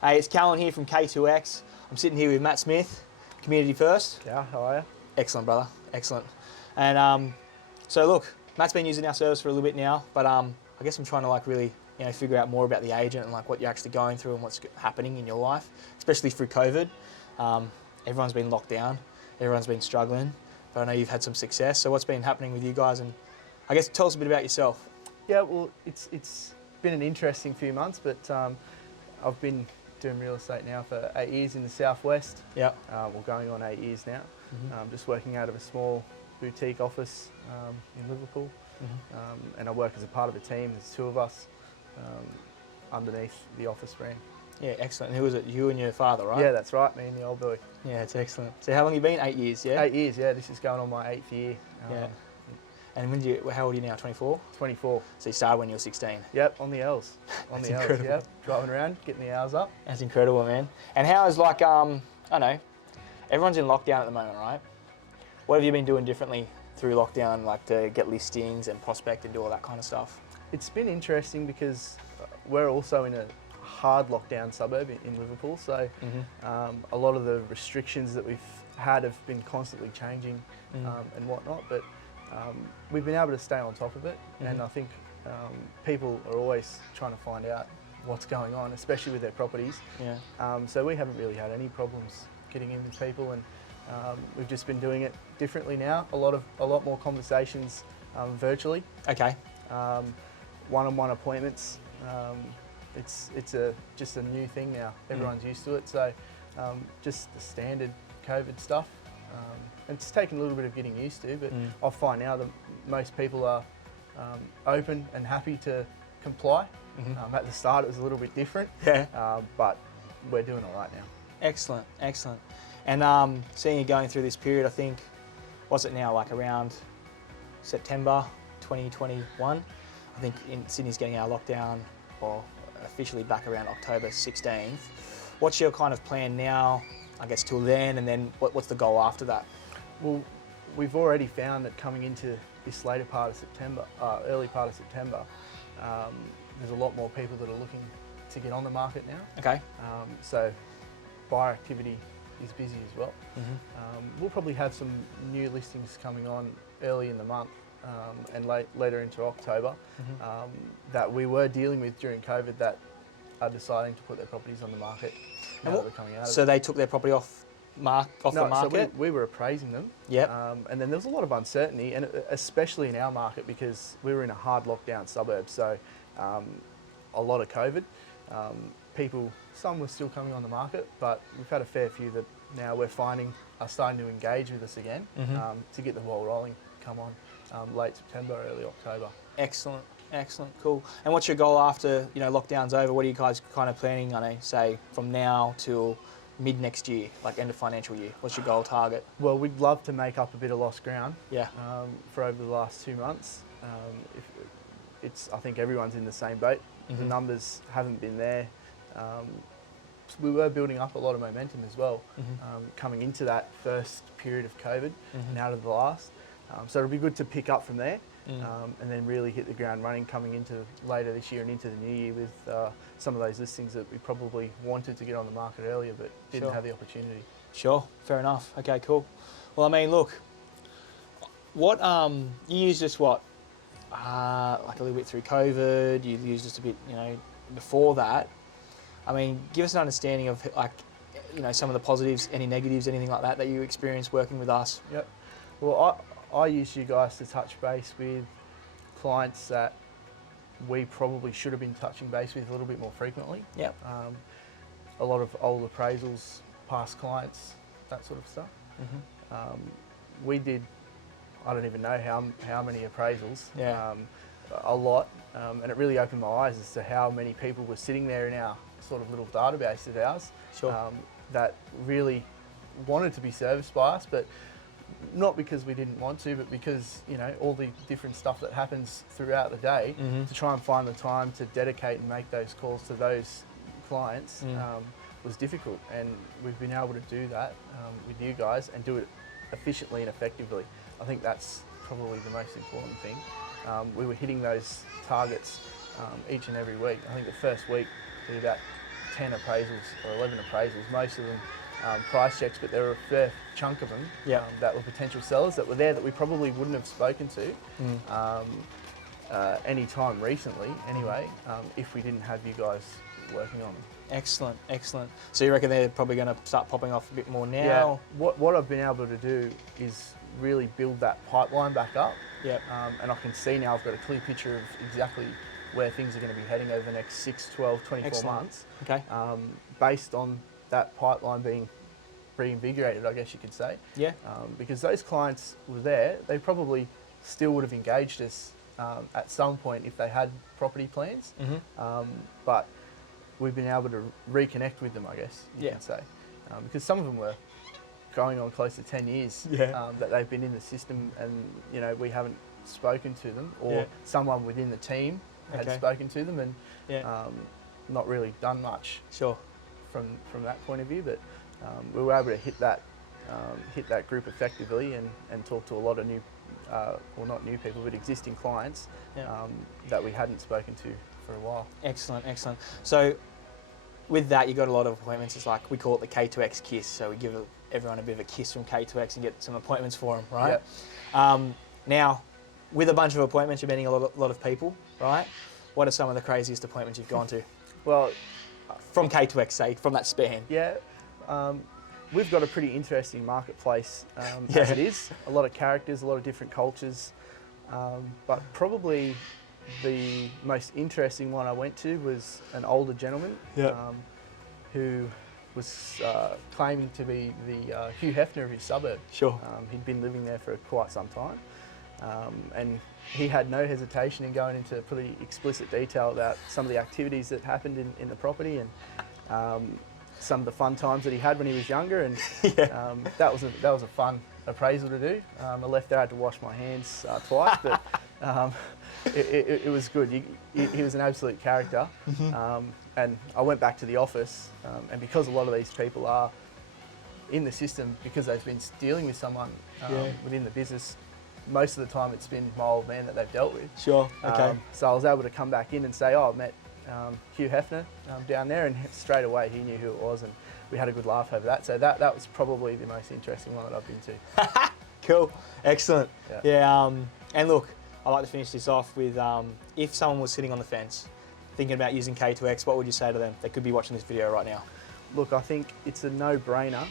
Hey, it's Callan here from K2X. I'm sitting here with Matt Smith, Community First. Yeah, how are you? Excellent, brother. Excellent. And so look, Matt's been using our service for a little bit now, but I guess I'm trying to really, figure out more about the agent and what you're actually going through and what's happening in your life, especially through COVID. Everyone's been locked down. Everyone's been struggling, but I know you've had some success. So what's been happening with you guys? And I guess tell us a bit about yourself. Yeah, well, it's been an interesting few months, but I've been doing real estate now for 8 years in the southwest. Yeah. Well, going on 8 years now. Just working out of a small boutique office in Liverpool, and I work as a part of a team. There's two of us underneath the office brand. Yeah, excellent. And who was it? You and your father, right? Yeah, that's right. Me and the old boy. Yeah, it's excellent. So how long have you been? 8 years, yeah? 8 years. Yeah, this is going on my 8th year. Yeah. And how old are you now? 24? 24. So you started when you were 16. Yep, on the L's. On That's the L's. incredible. Yep, driving around, getting the hours up. That's incredible, man. And how is I don't know, everyone's in lockdown at the moment, right? What have you been doing differently through lockdown, to get listings and prospect and do all that kind of stuff? It's been interesting because we're also in a hard lockdown suburb in Liverpool, so a lot of the restrictions that we've had have been constantly changing and whatnot, but we've been able to stay on top of it, and I think people are always trying to find out what's going on, especially with their properties. Yeah. So we haven't really had any problems getting in with people, and we've just been doing it differently now. A lot more conversations virtually. Okay. One-on-one appointments. It's just a new thing now. Everyone's used to it, so just the standard COVID stuff. It's taken a little bit of getting used to, but I find now that most people are open and happy to comply. At the start it was a little bit different, but we're doing all right now. Excellent, excellent. And seeing you going through this period, I think, what's it now, around September 2021? I think Sydney's getting our lockdown, or officially back around October 16th. What's your kind of plan now, I guess, till then, and then what's the goal after that? Well, we've already found that coming into this later part of September, early part of September, there's a lot more people that are looking to get on the market now. Okay. So buyer activity is busy as well. We'll probably have some new listings coming on early in the month and later into October that we were dealing with during COVID that are deciding to put their properties on the market now that they're coming out of it. So they took their property off the market? So we were appraising them. Yep. And then there was a lot of uncertainty, and especially in our market because we were in a hard lockdown suburb. So a lot of COVID. People, some were still coming on the market, but we've had a fair few that now we're finding are starting to engage with us again to get the ball rolling, come on late September, early October. Excellent, excellent, cool. And what's your goal after lockdown's over? What are you guys kind of planning, say, from now till mid next year, end of financial year? What's your goal target? Well, we'd love to make up a bit of lost ground. Yeah. For over the last 2 months. I think everyone's in the same boat. The numbers haven't been there. We were building up a lot of momentum as well, coming into that first period of COVID and out of the last. So it'll be good to pick up from there and then really hit the ground running coming into later this year and into the new year with some of those listings that we probably wanted to get on the market earlier but didn't have the opportunity. Sure, fair enough. Okay, cool. Well, I mean, look, what you used this a little bit through COVID. You used this a bit, before that. I mean, give us an understanding of some of the positives, any negatives, anything like that you experienced working with us. Yep. Well, I use you guys to touch base with clients that we probably should have been touching base with a little bit more frequently. Yep. A lot of old appraisals, past clients, that sort of stuff. We did, I don't even know how many appraisals. Yeah. A lot, and it really opened my eyes as to how many people were sitting there in our sort of little database of ours that really wanted to be serviced by us, but not because we didn't want to, but because all the different stuff that happens throughout the day to try and find the time to dedicate and make those calls to those clients was difficult, and we've been able to do that with you guys and do it efficiently and effectively. I think that's probably the most important thing. We were hitting those targets each and every week. I think the first week we did about 10 appraisals or 11 appraisals, most of them price checks, but there were a fair chunk of them that were potential sellers that were there that we probably wouldn't have spoken to any time recently anyway, if we didn't have you guys working on them. Excellent, excellent. So you reckon they're probably going to start popping off a bit more now? Yeah, what I've been able to do is really build that pipeline back up. Yep. And I can see now I've got a clear picture of exactly where things are going to be heading over the next 6, 12, 24 Excellent. months. Okay. Based on that pipeline being reinvigorated, I guess you could say. Yeah. Because those clients were there, they probably still would have engaged us at some point if they had property plans. But we've been able to reconnect with them, I guess you can say. Because some of them were going on close to 10 years that they've been in the system, and you know, we haven't spoken to them, or someone within the team had spoken to them, and not really done much from that point of view. But we were able to hit that group effectively and talk to a lot of new, well, not new people, but existing clients that we hadn't spoken to for a while. Excellent, excellent. So with that, you got a lot of appointments. It's like, we call it the K2X kiss. So we give everyone a bit of a kiss from K2X and get some appointments for them, right? Now, with a bunch of appointments, you're meeting a lot of people, right? What are some of the craziest appointments you've gone to? Well, from K2X, say, from that span. Yeah, we've got a pretty interesting marketplace as it is. A lot of characters, a lot of different cultures, but probably the most interesting one I went to was an older gentleman who was claiming to be the Hugh Hefner of his suburb. He'd been living there for quite some time, and he had no hesitation in going into pretty explicit detail about some of the activities that happened in the property, and some of the fun times that he had when he was younger, and that was a fun appraisal to do. I left there, I had to wash my hands twice, but it was good. He was an absolute character, and I went back to the office, and because a lot of these people are in the system because they've been dealing with someone within the business, most of the time it's been my old man that they've dealt with. So I was able to come back in and say, oh, I met Hugh Hefner down there, and straight away he knew who it was, and we had a good laugh over that. So that was probably the most interesting one that I've been to. Cool, excellent. And look, I'd like to finish this off with, if someone was sitting on the fence, thinking about using K2X, what would you say to them? They could be watching this video right now. Look, I think it's a no-brainer.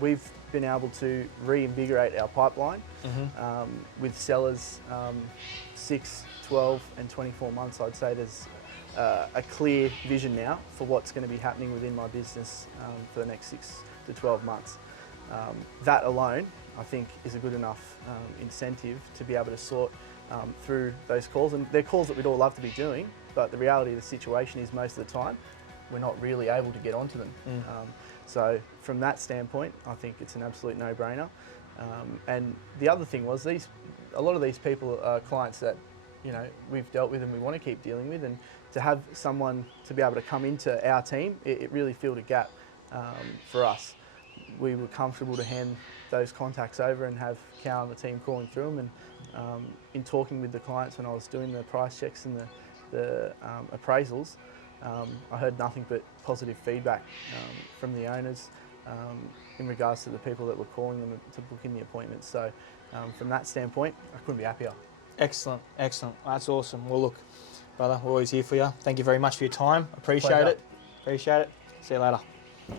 We've been able to reinvigorate our pipeline with sellers 6, 12 and 24 months. I'd say there's a clear vision now for what's going to be happening within my business for the next 6 to 12 months. That alone, I think, is a good enough incentive to be able to sort through those calls. And they're calls that we'd all love to be doing, but the reality of the situation is most of the time we're not really able to get onto them. So from that standpoint, I think it's an absolute no-brainer. And the other thing was, a lot of these people are clients that, you know, we've dealt with and we want to keep dealing with, and to have someone to be able to come into our team, it really filled a gap for us. We were comfortable to hand those contacts over and have Cal and the team calling through them, and in talking with the clients when I was doing the price checks and the appraisals, I heard nothing but positive feedback from the owners in regards to the people that were calling them to book in the appointments. So from that standpoint, I couldn't be happier. Excellent, excellent. That's awesome. Well, look, brother, we're always here for you. Thank you very much for your time. Appreciate Pleasure. it. Appreciate it. See you later.